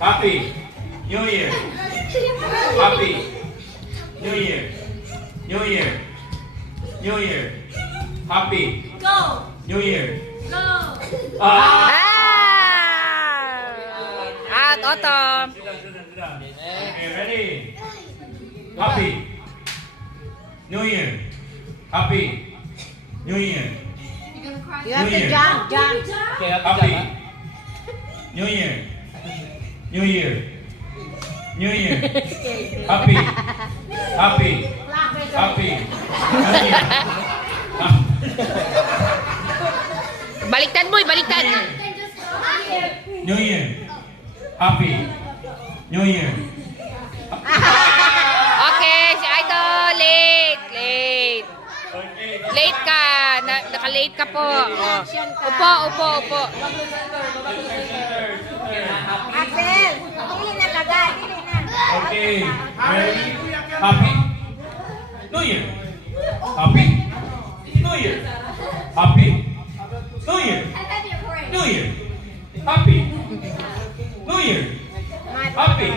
Happy New Year. Happy New Year. New Year. New Year. Happy Go! New Year. Go! Ah! Autumn. Okay, ready? Happy New Year. Happy New Year. You gonna cry? You have New to Year. jump. Okay, Happy New Year. New Year. New Year. Happy. Happy. Happy. New Year. Baliktad boy, baliktad. New Year. Happy New Year. Okay, si Idol, late. Okay. Late ka. Naka-late ka po. Oh. Upo. Axel! Dili na kagad, dili na. Okay. Ready? Happy New Year. Happy New Year. Happy New Year. New Year. Happy New Year. Happy